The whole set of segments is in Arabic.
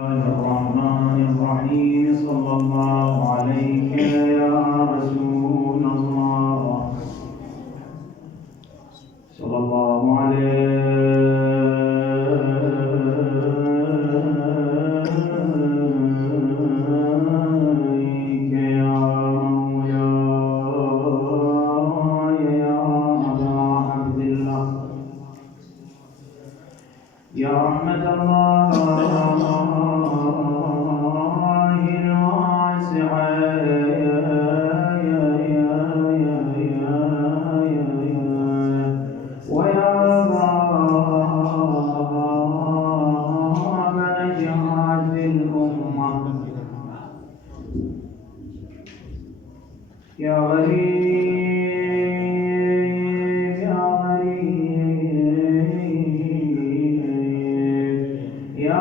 الرحمن الرحيم صلى الله عليك يا رسول الله صلى الله عليك يا مولاي يا أبا عبد الله يا رحمة الله يا غريب يا غريب يا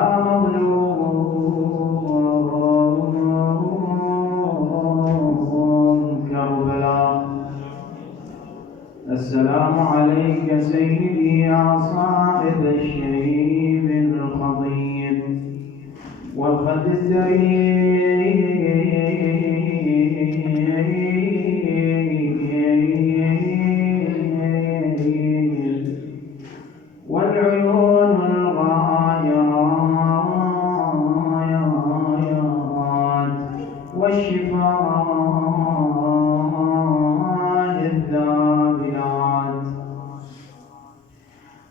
مظلوم كربلاء السلام عليك سيدي يا صاحب الشريف الخضير والخد الدرير والعيون الغايات والشفاء الذابلات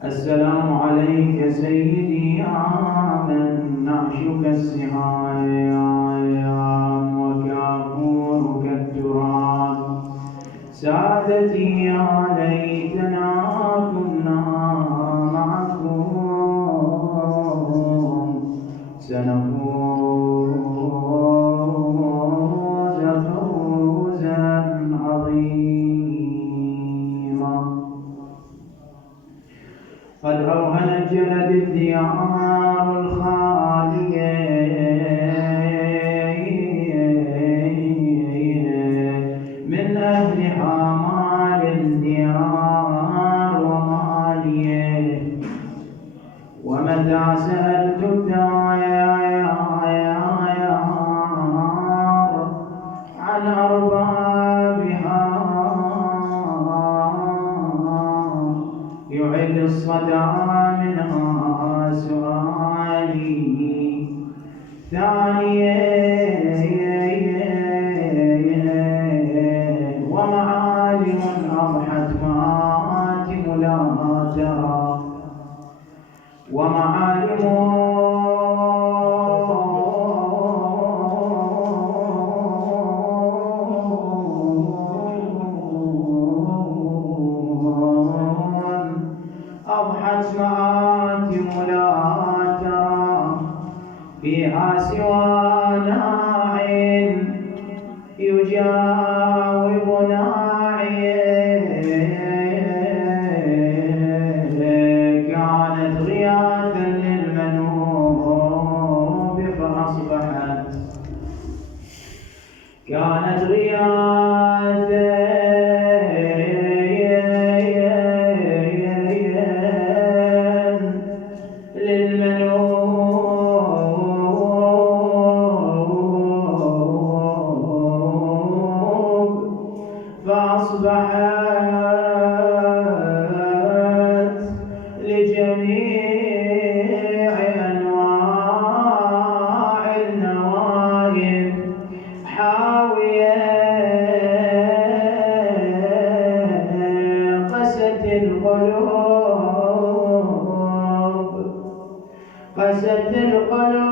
السلام عليك سيدي يا من نعشك السهام وكافورك التراب سعادتي يا ليتنا كنا معكم سنفوز فوزا عظيما قد أوهنت جلد الديار الخالية من أهلها مال الديار وماليه ومتى سألت الديار عن أربابها يعد الصدى منها سؤالي ثانية ومعالم أضحت مآتم لا ترى ومعالم أضحت مآتم لا ترى فيها سوى ناع يجاوب ناعيه كانت غياثا للمنوب فأصبحت كانت غياثا فأصبحت لجميع أنواع النوائب حاوية قست القلوب قست القلوب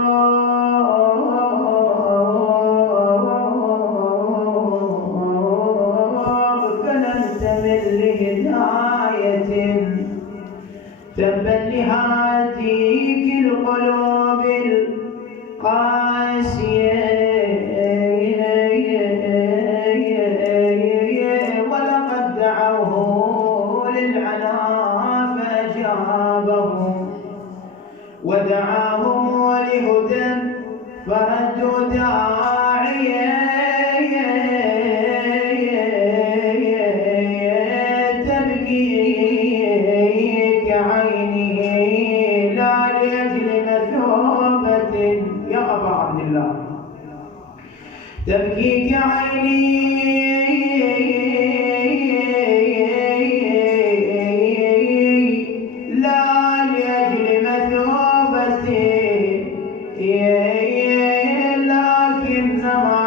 تبا لهاتيك القلوب القاسية ولقد دعوه للعنا فأجابهم ودعاهم لهدى فردوا داعيه عينه لا لأجل مثوبة تبكيك عيني لا لأجل مثوبتي لكنما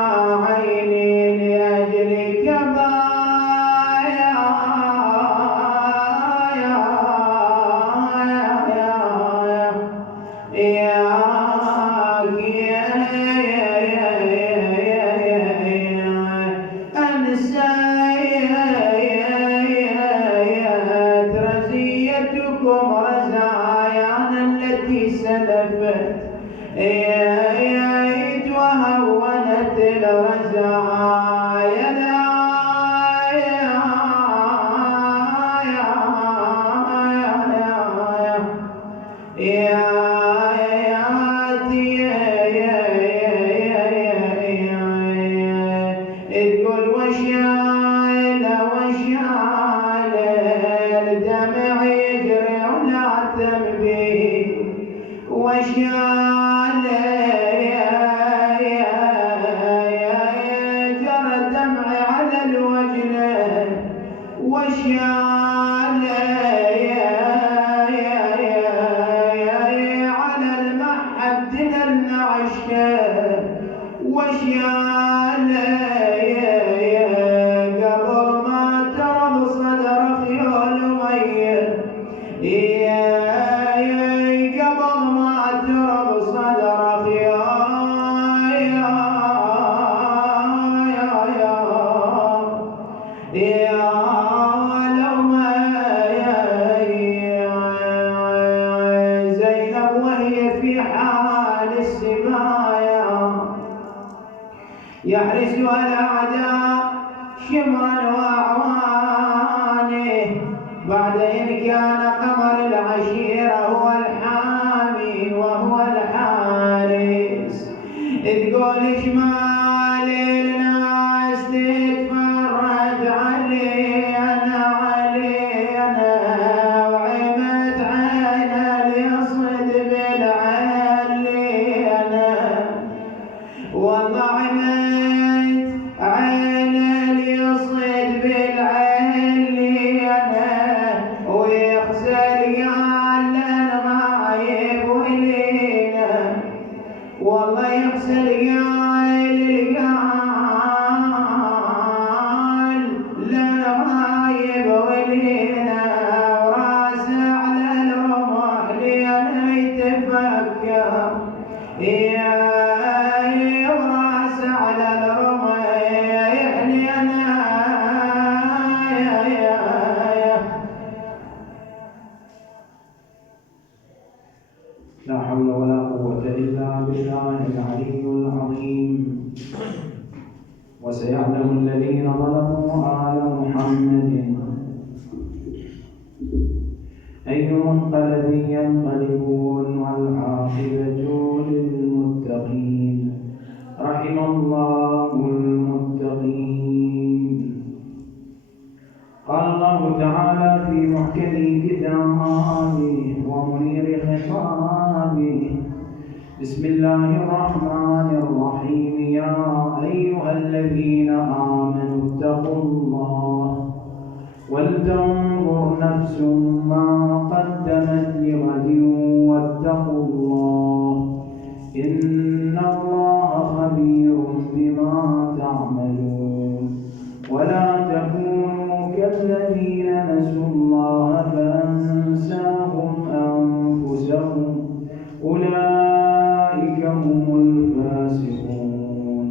عيني لأجلك رزايانا التي سلفت وهونت الرزايا تقول وشايله الدمع يجري ولا تنبي وشايله جرى دمعي على الوجنه وشايله على المحد النعشه وشايله قبل ما ترى بصدر خيول ميت قبل ما ترى بصدر زينب وهي في حال السبايا يحرسها الأعداء شمرا وأعوانه بعد إن كان قمر العشيرة هو الحامي وهو الحارس تقول شمال الناس تتفرج علينا وعمت عينا ليصد بالعلينا والله عمت عينا ليصد بالعلينا ويخسر قال لنا غايب ولينا والله يخسر قال لنا غايب ولينا وراس على الرمح لأنا يتفكر وراس على الرمح لأنا لا حول ولا قوة إلا بالله العلي العظيم. وسيعلم الذين ظلموا آل محمد أي منقلب ينقلبون والعاقبة للمتقين رحم الله المتقين. قال الله تعالى في محكم كتابه ومنير خطابه بسم الله الرحمن الرحيم يا أيها الذين آمنوا اتقوا الله ولتنظر نفس ما قدمت لغد واتقوا الله إن الله خبير بما تعملون. ولا تكونوا كالذين نسوا الله فأنساهم أنفسهم أولئك هم الفاسقون.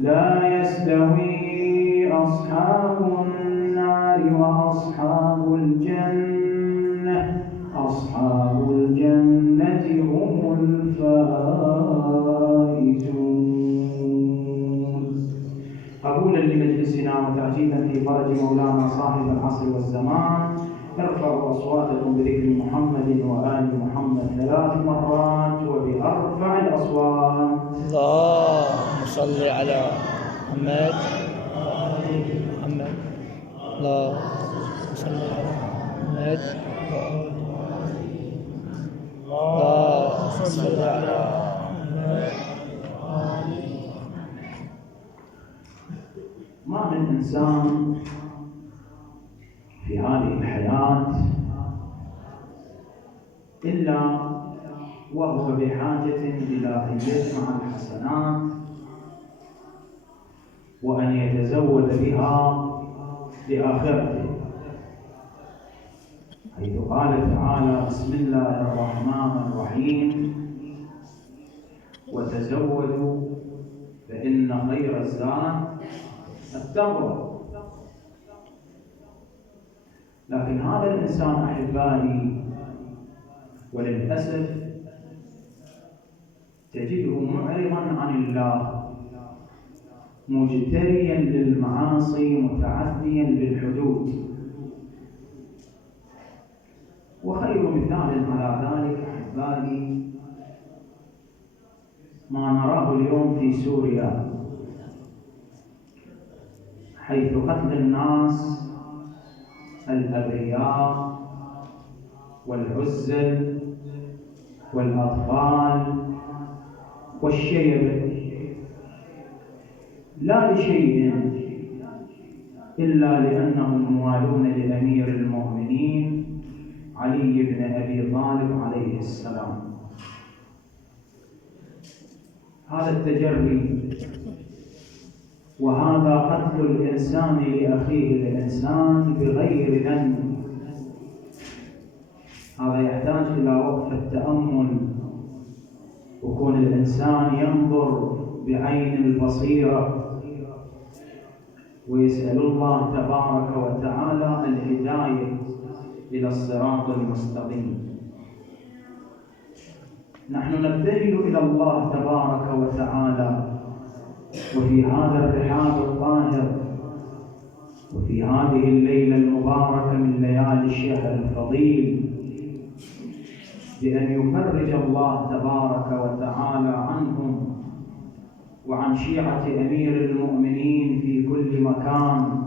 لا يستوي أصحاب النار وأصحاب الجنة أصحاب الجنة هم الفائزون. قبولا لمجلسنا وتعجيلا في فرج مولانا صاحب العصر والزمان ارفعوا أصواتكم بذكر محمد وآل محمد 3 مرات وبأرفع الأصوات. اللهم صل على محمد اللهم صل على محمد اللهم صل على محمد. ما من إنسان في هذه الحياة إلا وهو بحاجة إلى أن يجمع الحسنات وأن يتزود بها لآخرته، حيث قال تعالى: بسم الله الرحمن الرحيم: وتزودوا فإن خير الزاد التقوى. لكن هذا الإنسان أحبائي وللأسف تجده معرضا عن الله، مجتريا للمعاصي، متعديا للحدود. وخير مثال على ذلك أحبائي ما نراه اليوم في سوريا، حيث قتل الناس الأبرياء والعزل والأطفال والشيب لا لشيء إلا لأنهم موالون لأمير المؤمنين علي بن أبي طالب عليه السلام. هذا التجري وهذا قتل الإنسان لأخيه الإنسان بغير ذنب، هذا يحتاج إلى وقفة تأمل، وكون الإنسان ينظر بعين البصيرة ويسأل الله تبارك وتعالى الهداية إلى الصراط المستقيم. نحن نبتهل إلى الله تبارك وتعالى وفي هذا الرحاب الطاهر وفي هذه الليلة المباركة من ليالي الشهر الفضيل بأن يفرج الله تبارك وتعالى عنهم وعن شيعة أمير المؤمنين في كل مكان،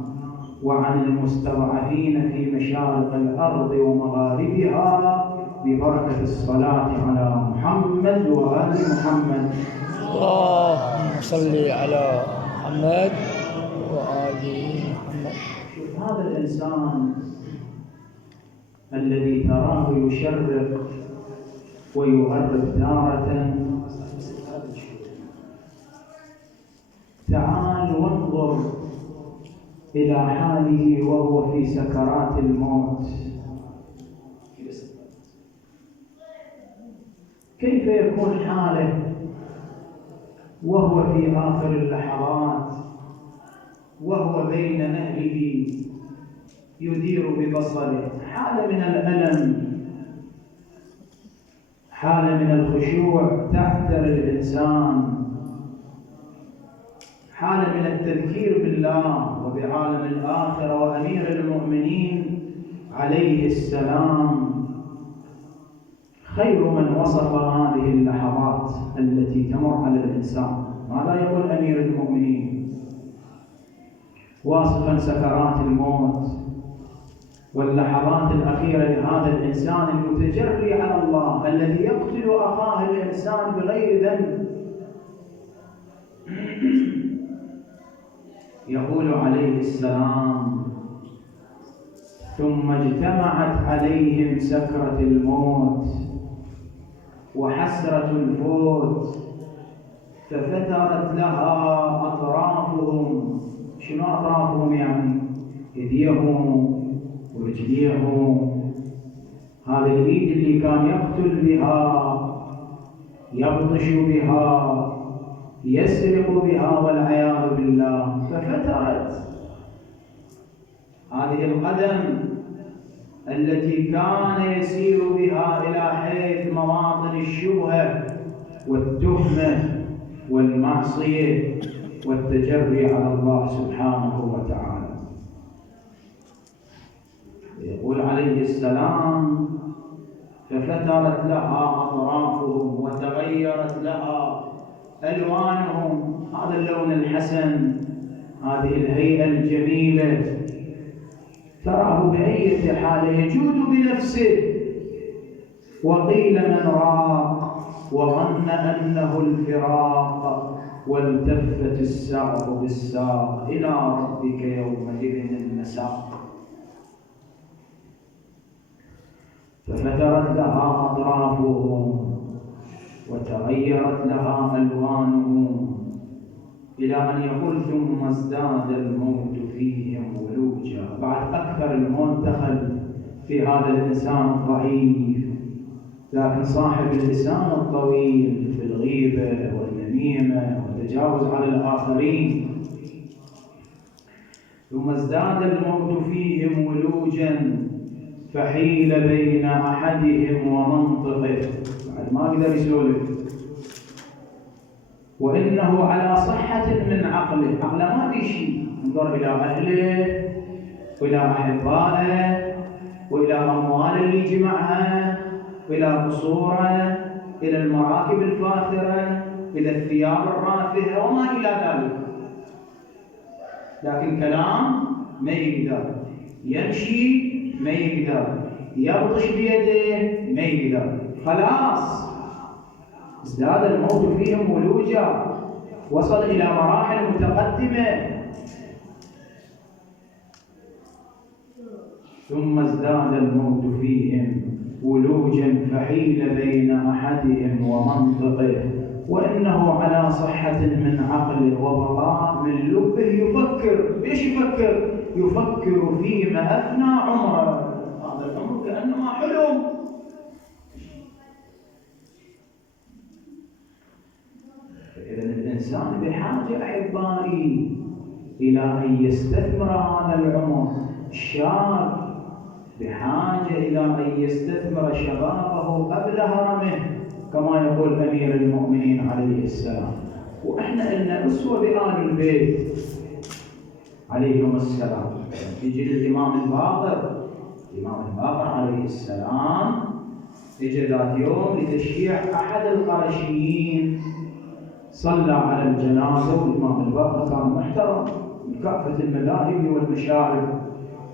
وعن المستضعفين في مشارق الأرض ومغاربها، ببركة الصلاة على محمد وآل محمد. اللهم صل على محمد وآل محمد. شوف هذا الإنسان الذي تراه يشرق ويغرب تارة، تعال وانظر إلى حاله وهو في سكرات الموت، كيف يكون حاله وهو في آخر اللحظات وهو بين أهله يدير ببصره؟ حالة من الألم، حالة من الخشوع تحتر الإنسان، حالة من التذكير بالله وبعالم الآخرة وأمير المؤمنين عليه السلام. خير من وصف هذه اللحظات التي تمر على الإنسان. ماذا يقول أمير المؤمنين واصفا سكرات الموت واللحظات الأخيرة لهذا الإنسان المتجري على الله الذي يقتل أخاه الإنسان بغير ذنب؟ يقول عليه السلام: ثم اجتمعت عليهم سكرة الموت وحسرة الفوت ففترت لها أطرافهم. شنو أطرافهم؟ يعني يديهم ورجليهم. هذه اليد اللي كان يقتل بها، يبطش بها، يسرق بها والعياذ بالله، ففترت. هذه القدم التي كان يسير بها إلى حيث مواطن الشبهة والتهمة والمعصية والتجري على الله سبحانه وتعالى. يقول عليه السلام: ففترت لها أطرافهم وتغيرت لها ألوانهم. هذا اللون الحسن، هذه الهيئة الجميلة، تراه بأية حال يجود بنفسه. وقيل من راق وظن أنه الفراق والتفت الساق بالساق إلى ربك يومئذ المساق. ففترت لها أطرافهم وتغيرت لها ألوانهم، إلى أن يقول ثم ازداد الموت فيهم ولوجا. بعد أكثر الموت دخل في هذا الإنسان الضعيف، لكن صاحب اللسان الطويل في الغيبة والنميمة والتجاوز على الآخرين. ثم ازداد الموت فيهم ولوجا فحيل بين أحدهم ومنطقه، بعد ما قدر يسولف، وإنه على صحة من عقله. عقله ما في شيء، انظر إلى أهله وإلى أحبائه وإلى أموال اللي جمعها، إلى قصوره، إلى المراكب الفاخرة، إلى الثياب الراثية وما إلى ذلك، لكن كلام ما يقدر، يمشي ما يقدر، يبطش بيده ما يقدر، خلاص ازداد الموت فيهم ولوجا، وصل إلى مراحل متقدمة. ثم ازداد الموت فيهم ولوجا فحيل بين أحدهم ومنطقه، وإنه على صحة من عقله وبقاء من لبه يفكر. ليش يفكر؟ يفكر فيما أفنى عمره. هذا العمر كأنما حلم. فإذا الإنسان بحاجة أحبائي إلى أن يستثمر هذا العمر. الشاب بحاجة إلى أن يستثمر شبابه قبل هرمه، كما يقول أمير المؤمنين عليه السلام. وإحنا لنا أسوة بآل البيت عليهم السلام. يجي الإمام الباقر عليه السلام، يجي ذات يوم لتشييع أحد القرشيين، صلى على الجنازة. والإمام الباقر كان محترم من كافة المذاهب والمشارب،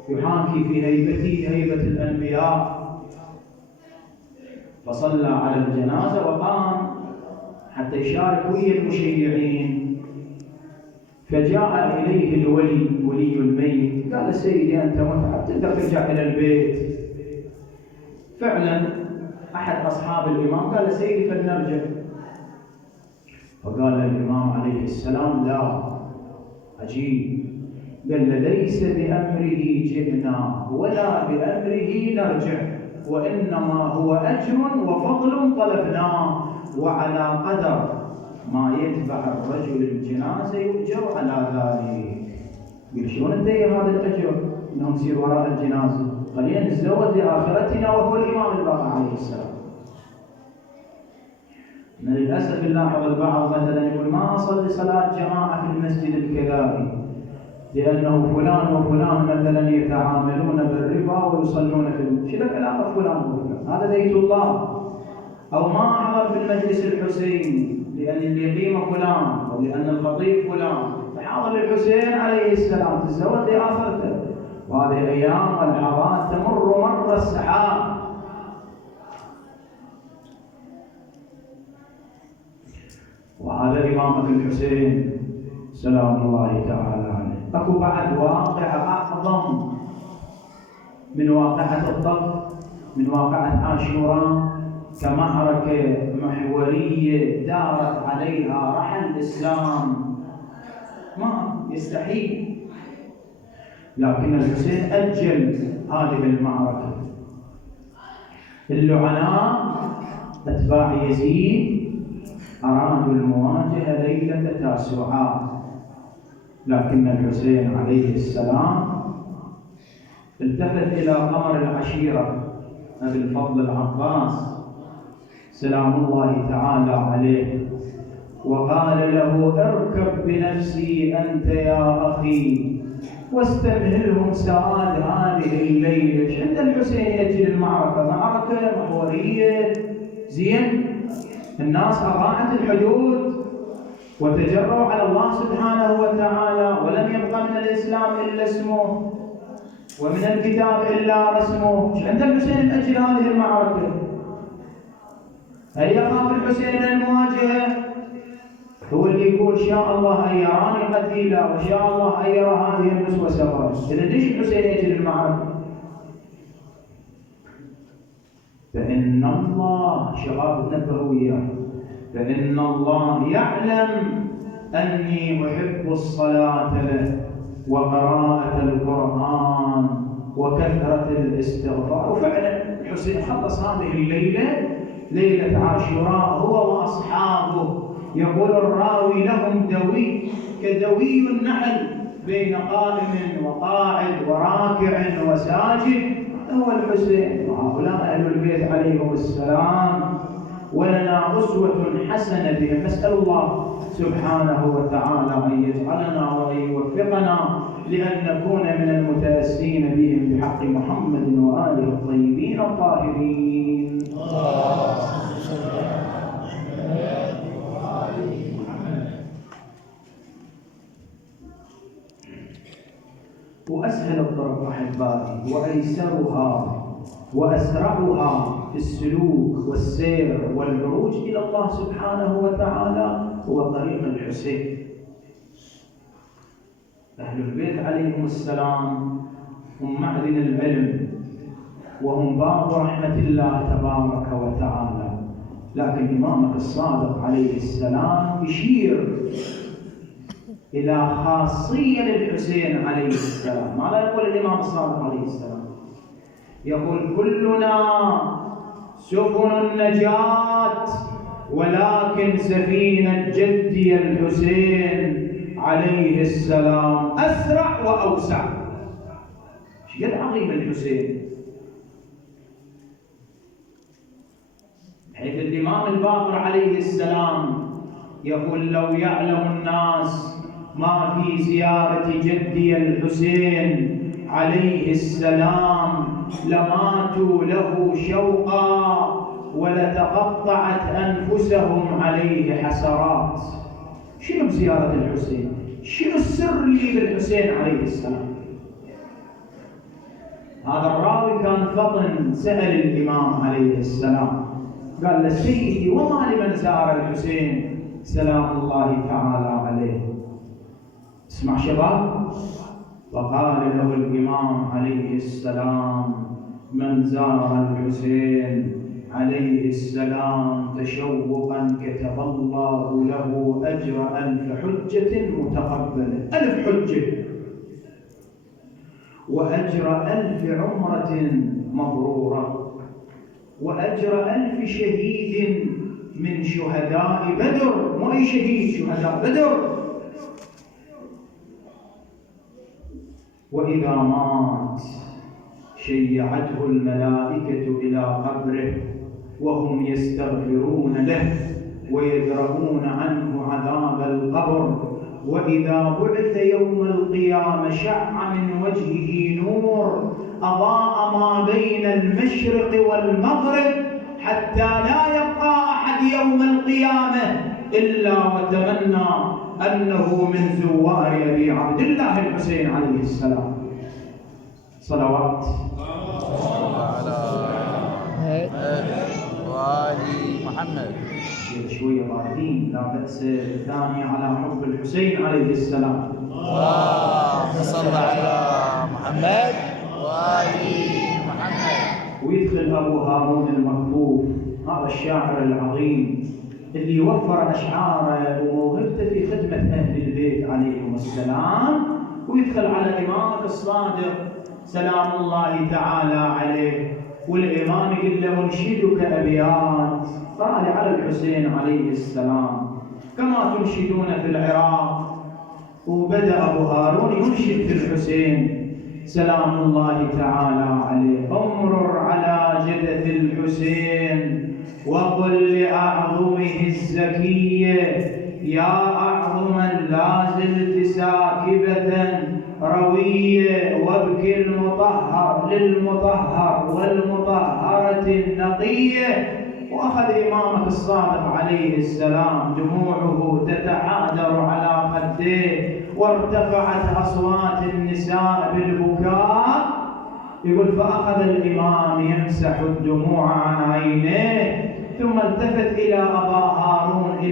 يحاكي في هيبته هيبة الأنبياء، فصلى على الجنازة وقام حتى يشارك ويا المشيعين. فجاء إليه الولي، ولي الميت، قال: سيدي أنت متعب، تقدر ترجع إلى البيت. فعلا أحد أصحاب الإمام قال: سيدي فلنرجع. فقال الإمام عليه السلام: لا، عجيب. قال: ليس بأمره جئنا ولا بأمره نرجع، وإنما هو أجر وفضل طلبناه، وعلى قدر ما يتبع الرجل الجنازة يؤجر على ذلك. قال: شلون انتهي هذا الأجر إنه نسير وراء الجنازة؟ خلينا نتزود لآخرتنا، وهو الإمام الباقر عليه السلام. للأسف نلاحظ البعض مثلا يقول: ما أصلي صلاة جماعة في المسجد الكذائي لأنه فلان وفلان مثلا يتعاملون بالربا ويصلون في شو لك علاقة فلان وفلان؟ هذا بيت الله. أو ما أحضر في المجلس الحسيني لأن اللي يقيم فلان، أو لأن الخطيب فلان، فحاضر للحسين عليه السلام، تزود لآخرته. وهذه أيام والحظات تمر مر السحاب. وهذا إمامك الحسين سلام الله تعالى عليه. أكو بعد واقع أعظم من واقعة الطف، من واقعة عاشوراء، كمعركة محورية دارت عليها رحل الإسلام، ما يستحيل. لكن الحسين أجل هذه المعركة. اللعناء أتباع يزيد أرادوا المواجهة ليلة تاسوعاء، لكن الحسين عليه السلام التفت إلى قمر العشيرة أبي الفضل العباس سلام الله تعالى عليه، وقال له: اركب بنفسي أنت يا أخي واستمهلهم سواد هذه الليلة. ايش عند الحسين يأجل المعركة؟ معركة محورية، زين، الناس أضاعت الحدود وتجرؤوا على الله سبحانه وتعالى، ولم يبقى من الإسلام إلا اسمه ومن الكتاب إلا رسمه. ايش عند الحسين يأجل هذه المعركة؟ هل يخاف الحسين من المواجهة؟ هو اللي يقول شاء الله أن يراني قتيلا وشاء الله أن يرى هذه النسوة سبرا. إذا ليش الحسين يجري المعركة؟ فإن الله، شباب تنبهوا وياه، فإن الله يعلم أني أحب الصلاة له وقراءة القرآن وكثرة الاستغفار. وفعلا الحسين خلص هذه الليلة، ليلة عاشوراء، هو وأصحابه. يقول الراوي لهم دوي كدوي النحل بين قائم وقاعد وراكع وساجد، هو الحسين. وهؤلاء أهل البيت عليهم السلام، ولنا أسوة حسنة بهم. نسأل الله سبحانه وتعالى أن يجعلنا وأن يوفقنا لأن نكون من المتأسين بهم بحق محمد وآله الطيبين الطاهرين. وأسهل الطرق أحبائي وأيسرها وأسرعها في السلوك والسير والعروج إلى الله سبحانه وتعالى هو طريق الحسين. أهل البيت عليهم السلام هم معدن العلم وهم باب رحمة الله تبارك وتعالى، لكن إمامك الصادق عليه السلام يشير إلى خاصية للحسين عليه السلام. ماذا يقول الإمام الصادق عليه السلام؟ يقول كلنا سفن النجاة ولكن سفينة جدي الحسين عليه السلام أسرع وأوسع. شو قد عظيم الحسين، حيث الإمام الباقر عليه السلام يقول لو يعلم الناس ما في زيارة جدي الحسين عليه السلام لماتوا له شوقا ولتقطعت أنفسهم عليه حسرات. شنو بزيارة الحسين؟ شنو السر اللي بالحسين عليه السلام؟ هذا الراوي كان فطن، سأل الإمام عليه السلام قال له سيدي وما لمن زار الحسين سلام الله تعالى عليه. اسمع شباب، فقال له الإمام عليه السلام من زار الحسين عليه السلام تشوقا كتب الله له أجر 1000 حجة متقبلة، 1000 حجة، وأجر 1000 عمرة مبرورة، وأجر 1000 شهيد من شهداء بدر. مو أي شهيد، شهداء بدر. وإذا مات شيعته الملائكة إلى قبره وهم يستغفرون له ويدرؤون عنه عذاب القبر. وإذا بعث يوم القيامة شع من وجهه نور أضاء ما بين المشرق والمغرب حتى لا يبقى أحد يوم القيامة إلا وتمنى أنه من زوار أبي عبد الله الحسين عليه السلام. صلوات على محمد. شوية باردين، لا بأس الثاني على حب الحسين عليه السلام. صلى على محمد وآل محمد. ويدخل أبو هارون المكتوب، هذا الشاعر العظيم اللي وفر أشعاره وموهبته في خدمة أهل البيت عليهم السلام، ويدخل على إمامك الصادق سلام الله تعالى عليه، والإمام يقول له أنشدك أبيات طالع على الحسين عليه السلام كما تنشدون في العراق. وبدأ أبو هارون ينشد في الحسين سلام الله تعالى عليه. أمرر على جدث الحسين وقل لأعظمه الزكية يا أعظما لا زلت ساكبة روية وابكي المطهر للمطهر والمطهرة النقية. وأخذ إمامك الصادق عليه السلام دموعه تتعادر على خديه وارتفعت أصوات النساء بالبكاء. يقول فأخذ الإمام يمسح الدموع عن عينيه ثم التفت إلى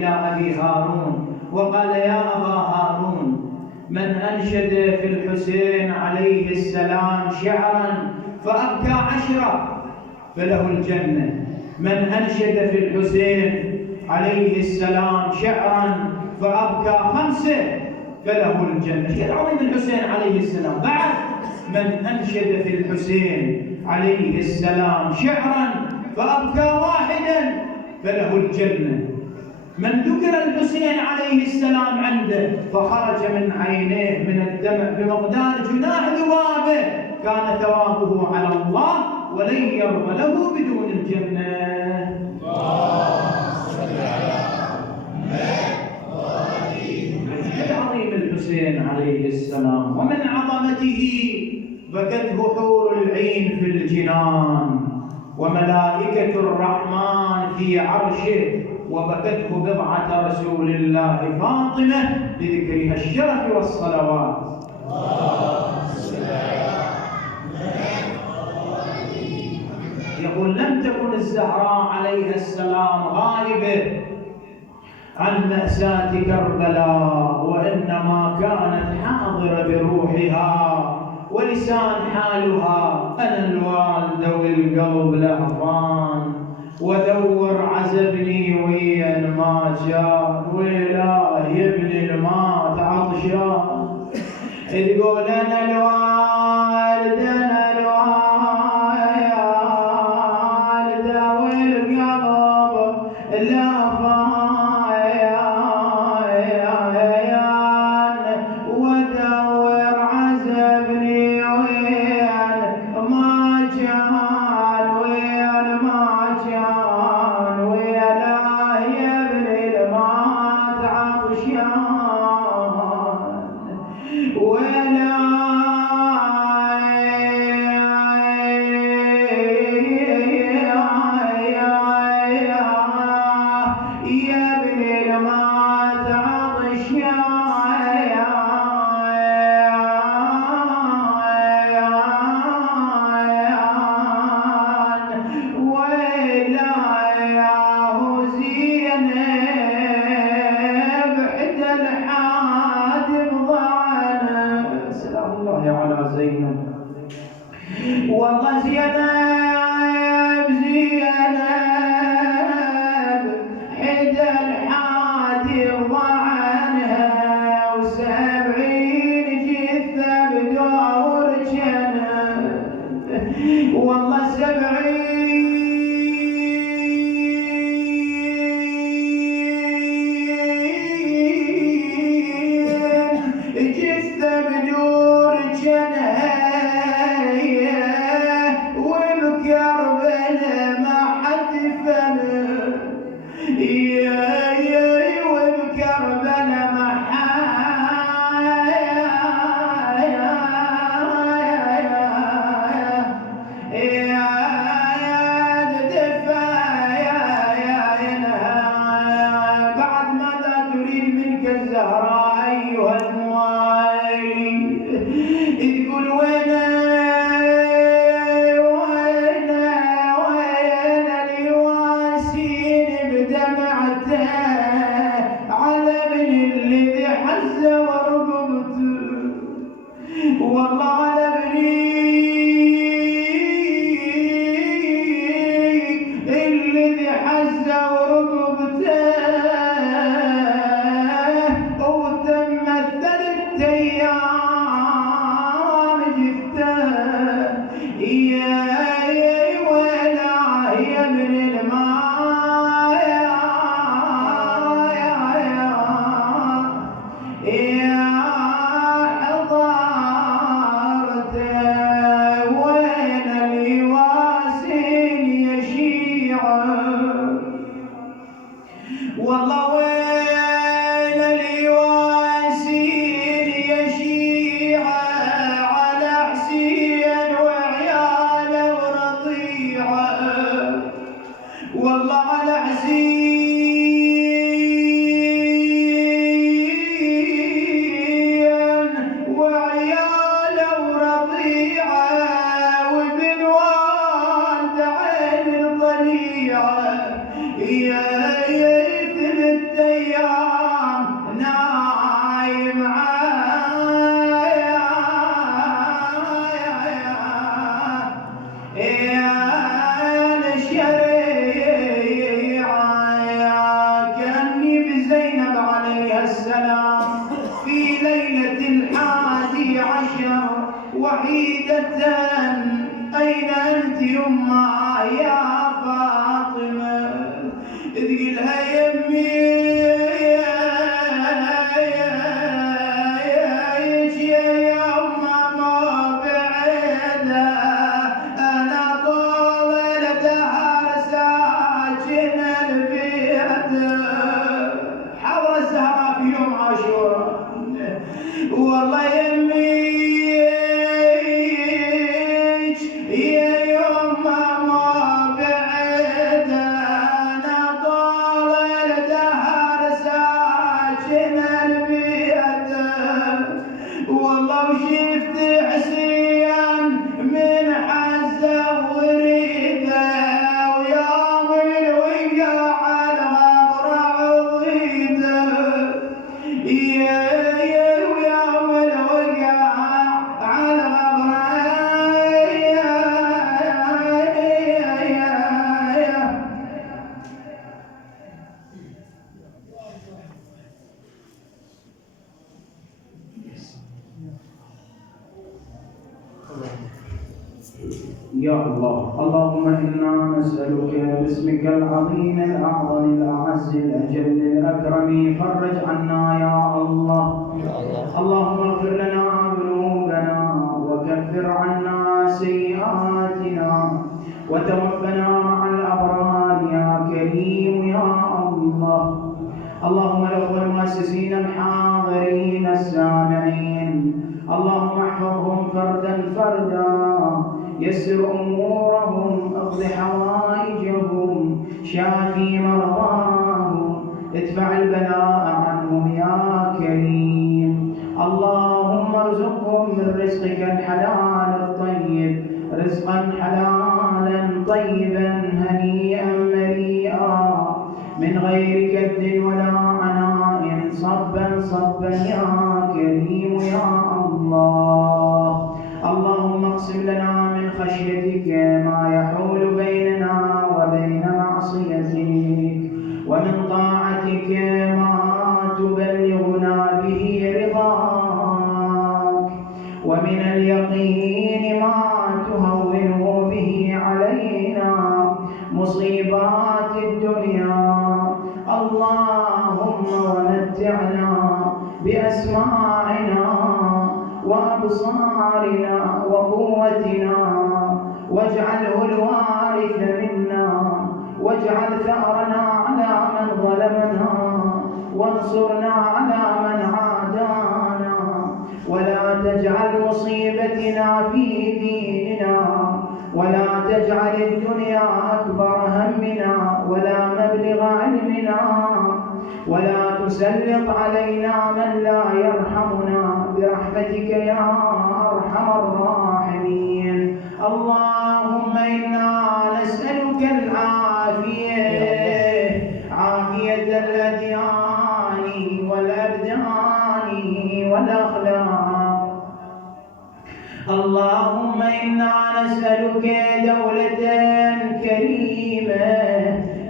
أبي هارون وقال: يا أبا هارون، من أنشد في الحسين عليه السلام شعرا فأبكى 10 فله الجنة، من أنشد في الحسين عليه السلام شعرا فأبكى 5 فله الجنة. شيء عظيم الحسين عليه السلام. بعد: من أنشد في الحسين عليه السلام شعرا فأبكى 1 فله الجنة. من ذكر الحسين عليه السلام عنده فخرج من عينيه من الدمع بمقدار جناح ذبابه كان ثوابه على الله ولن يرضى له بدون الجنة. عظيم الحسين عليه السلام. ومن عظمته بكته حور العين في الجنان وملائكة الرحمن في عرشه، وبكته بضعة رسول الله فاطمة لذكرها الشرف والصلوات. يقول: لم تكن الزهراء عليها السلام غائبة عن مأساة كربلاء، وإنما كانت حاضرة بروحها ولسان حالها: أنا الوالدة والقلب لهفان، ودور عزبني وين ما كان، ويلاه يبني المات عطشان. تقول: أنا الوالدة أنا الوالدة والقلب لهفان، ودور عزبني وين ما كان، وين ما كان، ويلاه يبني المات عطشان، والله زينب زينب حد الحادي عنها، و70 جثة بدور جنب، والله 70 جثة بدور جنب، الزهراء أيها الموالي تقول: وين اليواسين بدمعته على ابن الذي حز ورقبته، والله على ابني الذي حز ورقبته يا الله. اللهم إنا نسألك باسمك العظيم الأعظم الأعز الأجل الأكرم فرج عنا يا الله. اللهم اغفر لنا ذنوبنا وكفر عنا سيئاتنا وتوفنا مع الأبرار يا كريم يا الله. اللهم اغفر المؤسسين الحاضرين السامعين، اللهم احفظهم فردا فردا، يسر أمورهم، اقض حوائجهم، شافي مرضاهم، ادفع البلاء عنهم يا كريم. اللهم ارزقهم من رزقك الحلال الطيب رزقا حلالا طيبا هنيئا مريئا من غير كد ولا عناء صبا صبا يا كريم يا الله. اللهم اقسم لنا من خشيتك ما يحول بيننا وبين معصيتك، ومن طاعتك ما تبلغنا به رضاك، ومن اليقين ما تهون به علينا مصيبات الدنيا. اللهم ومتعنا بأسماعنا وأبصارنا وقوتنا، واجعله الوارث منا، واجعل ثأرنا على من ظلمنا، وانصرنا على من عادانا، ولا تجعل مصيبتنا في ديننا، ولا تجعل الدنيا أكبر همنا ولا مبلغ علمنا، ولا تسلط علينا من لا يرحمنا برحمتك يا أرحم الراحمين. اللهم إنا نسألك العافية، عافية الأديان والأبدان والأخلاق. اللهم إنا نسألك دولة كريمة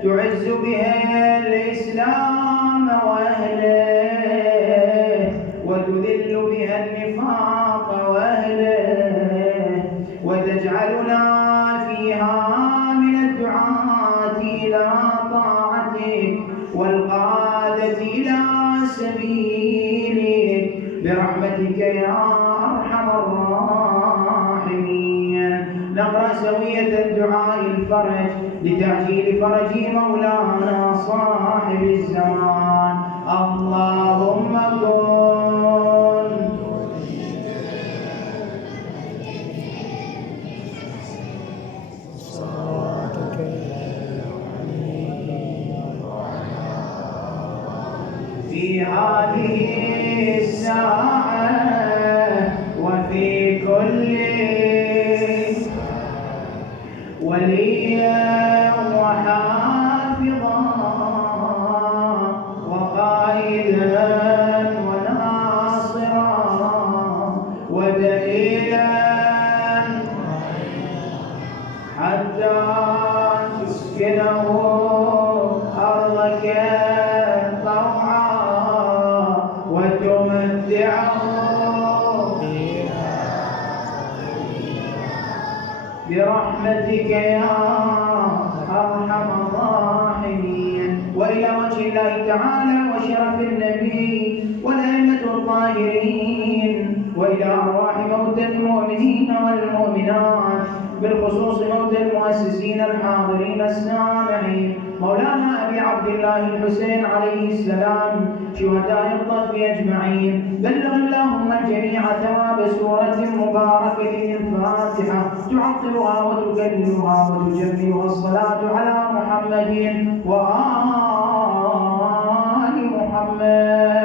تعز بها الإسلام وأهله، وتذل بها النفاق وأهله، وتجعلنا فيها من الدعاة إلى طاعتك والقادة إلى سبيلك برحمتك يا أرحم الراحمين. نقرأ سوية الدعاء الفرج لتعجيل فرج مولانا صاحب الزمان. اللهم كن في هذه الساعة وفي كل وليا وحافظا وقائدا وناصرا ودليلا حتى تسكنه أرضك طوعا وتمتعه برحمتك يا أرحم الراحمين. وإلى وجه الله تعالى وشرف النبي والأئمة الطاهرين، وإلى أرواح موتى المؤمنين والمؤمنات، بالخصوص موتى المؤسسين الحاضرين السامعين، مولانا أبي عبد الله الحسين عليه السلام، شهداء الطف أجمعين. بلغ اللهم الجميع ثواب سورة مباركة الفاتحة تعطرها وتكللها وتجملها الصلاة على محمد وآل محمد.